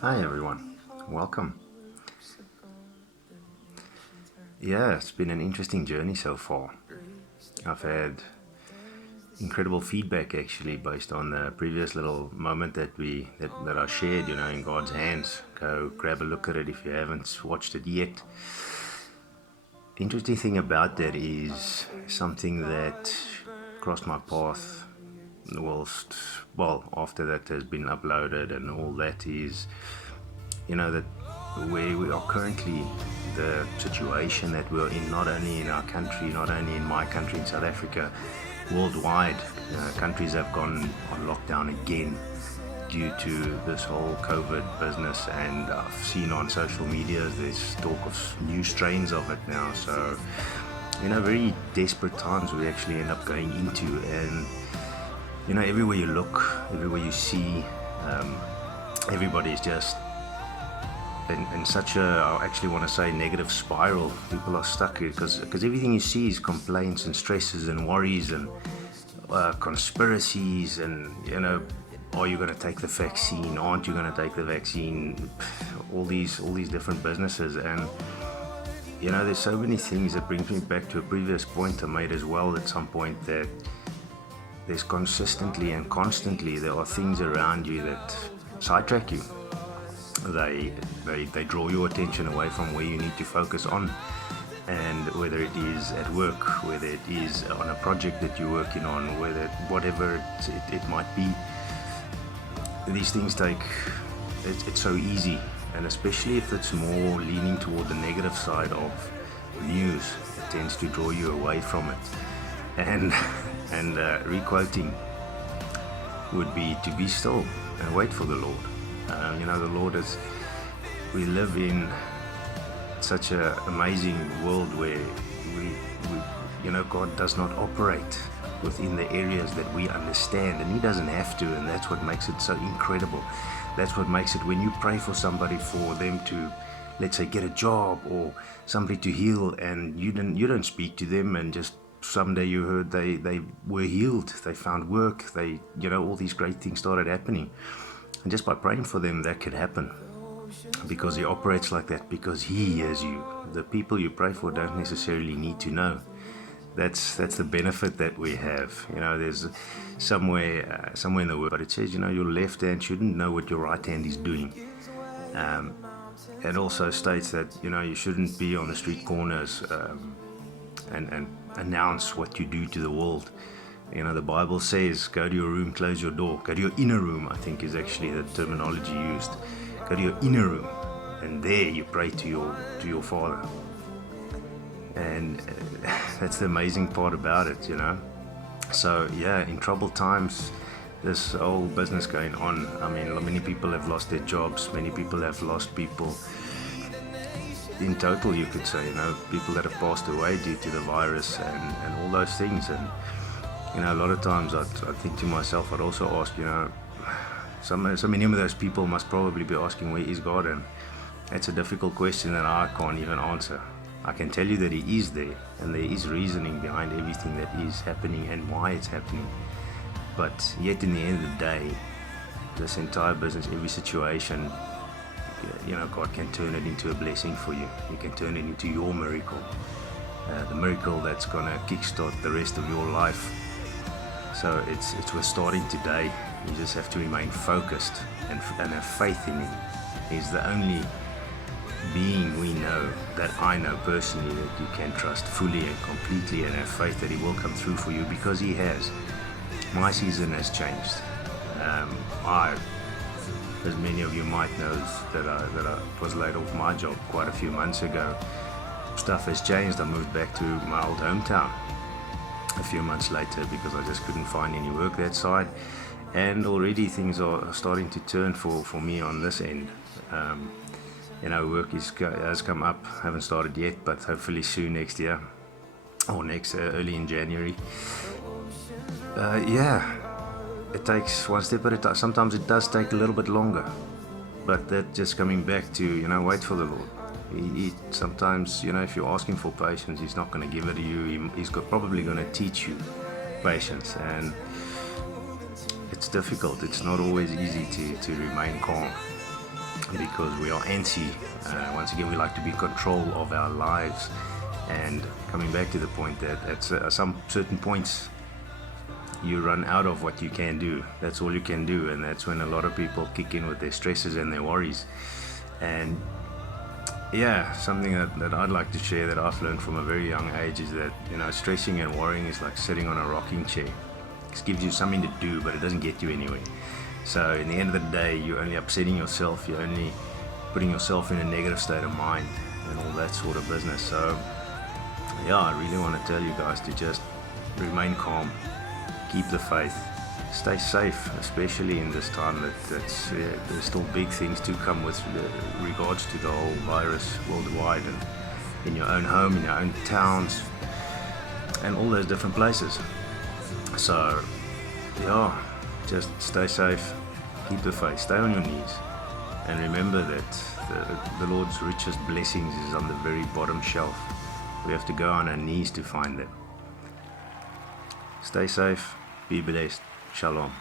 Hi everyone, welcome. Yeah, it's been an interesting journey so far. I've had incredible feedback actually based on the previous little moment that I shared, in God's hands. Go grab a look at it if you haven't watched it yet. The interesting thing about that is something that crossed my path whilst, well, after that has been uploaded and all that is, that where we are currently, the situation that we're in, not only in our country, not only in my country, in South Africa, worldwide, countries have gone on lockdown again due to this whole COVID business. And I've seen on social media there's talk of new strains of it now. So, very desperate times we actually end up going into. And, everywhere you look, everywhere you see, everybody's just in such a, I actually want to say, negative spiral. People are stuck here because everything you see is complaints and stresses and worries and conspiracies and, are you going to take the vaccine? Aren't you going to take the vaccine? All these different businesses. And, there's so many things that brings me back to a previous point I made as well at some point, that there's consistently and constantly there are things around you that sidetrack you. They draw your attention away from where you need to focus on, and whether it is at work, whether it is on a project that you're working on, whatever it might be, these things it's so easy, and especially if it's more leaning toward the negative side of news, it tends to draw you away from it. And requoting would be to be still and wait for the Lord. The Lord is, we live in such an amazing world where God does not operate within the areas that we understand, and He doesn't have to, and that's what makes it so incredible. That's what makes it, when you pray for somebody, for them to, let's say, get a job, or somebody to heal, and you don't speak to them, and just someday you heard they were healed, they found work, all these great things started happening. And just by praying for them, that could happen, because He operates like that, because He hears you. The people you pray for don't necessarily need to know. That's the benefit that we have. There's somewhere in the word, but it says, your left hand shouldn't know what your right hand is doing. It also states that, you shouldn't be on the street corners and announce what you do to the world. The Bible says, go to your room, close your door. Go to your inner room, I think is actually the terminology used. Go to your inner room, and there you pray to your Father. And that's the amazing part about it, So, yeah, in troubled times, this whole business going on. I mean, many people have lost their jobs. Many people have lost people. In total, you could say, people that have passed away due to the virus and all those things. And a lot of times I'd think to myself, I'd also ask, so many of those people must probably be asking, where is God? And it's a difficult question that I can't even answer. I can tell you that He is there, and there is reasoning behind everything that is happening and why it's happening. But yet, in the end of the day, this entire business, every situation, God can turn it into a blessing for you. He can turn it into your miracle, the miracle that's going to kickstart the rest of your life. So we're starting today. You just have to remain focused and have faith in Him. He's the only being we know, that I know personally, that you can trust fully and completely and have faith that He will come through for you, because He has. My season has changed. As many of you might know, that I was laid off my job quite a few months ago. Stuff has changed. I moved back to my old hometown a few months later because I just couldn't find any work that side, and already things are starting to turn for me on this end. Work has come up. Haven't started yet, but hopefully soon, next year or early in January. It takes one step at a time. Sometimes it does take a little bit longer, but that just coming back to, wait for the Lord. He sometimes, if you're asking for patience, He's not going to give it to you. He's probably going to teach you patience, and it's difficult. It's not always easy to remain calm. because we are antsy. Once again, we like to be in control of our lives. And coming back to the point that at some certain points, you run out of what you can do. That's all you can do, and that's when a lot of people kick in with their stresses and their worries. And yeah, something that I'd like to share that I've learned from a very young age is that, stressing and worrying is like sitting on a rocking chair. It gives you something to do, but it doesn't get you anywhere. So in the end of the day, you're only upsetting yourself, you're only putting yourself in a negative state of mind and all that sort of business. So yeah, I really want to tell you guys to just remain calm, keep the faith, stay safe, especially in this time that's there's still big things to come with regards to the whole virus worldwide, and in your own home, in your own towns, and all those different places. So yeah, just stay safe, keep the faith, stay on your knees, and remember that the Lord's richest blessings is on the very bottom shelf. We have to go on our knees to find them. Stay safe, be blessed. Shalom.